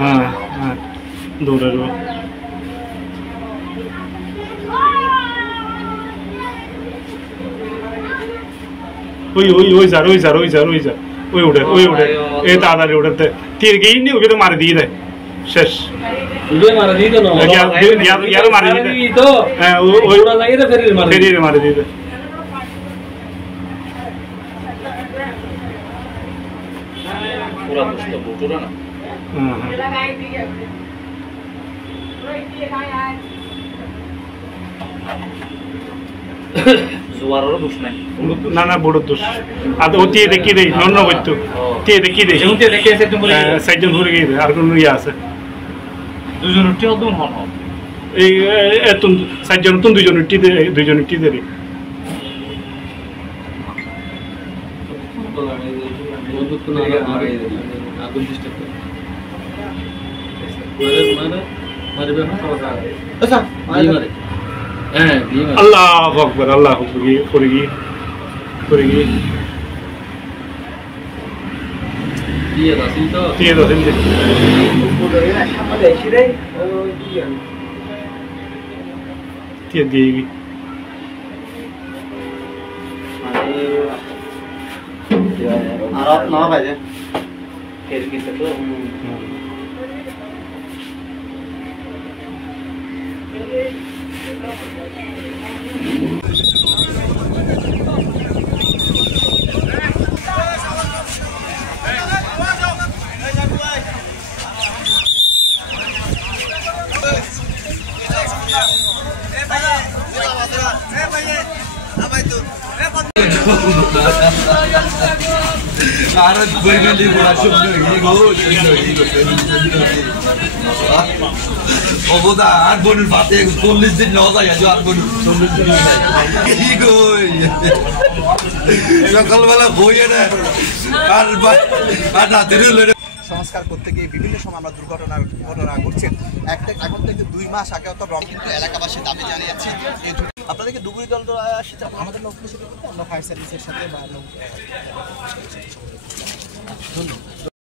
হ্যাঁ হ্যাঁ দৌড়ালো ওই ওই ওই যার ওই যার ওই যার ওই যার ওই উঠে এই তাড়াতাড়ি উঠে তীর গেই নি ওকে তো মারে দিয়ে দেয় শেষ মারে দিয়ে দেয় মারে দিয়ে দেয় হ্যাঁ ওই মারে দিয়ে দেয় না না বড় দোষ আর ও দিয়ে দেখি দেয় নন্ন করতো দিয়ে দেখি দেয় সাইজন ঘুরে গিয়ে আর কোন ইয়ে আছে এই সাইজন তুন দুইজনের টি দেয় আল্লাহু আকবার আল্লাহু আকবার করে গিয়ে দিয়ে দাসিল তো দিয়ে আর না বাজে ফের কি তো আর বনুর পাতে 40 দিন না যায় আর বনুর 40 দিন সকালবেলা বইয়ে না আর রাতের সংস্কার করতে গিয়ে বিভিন্ন সময় আমরা ঘটনা ঘটছে এখন থেকে 2 মাস আগে তো রং কিন্তু এলাকাবাসী দাবি জানিয়েছে আপনাদেরকে ডুবুরি দল আসছে আমাদের লোক আমরা ফায়ার সার্ভিসের সাথে বা ধন্যবাদ।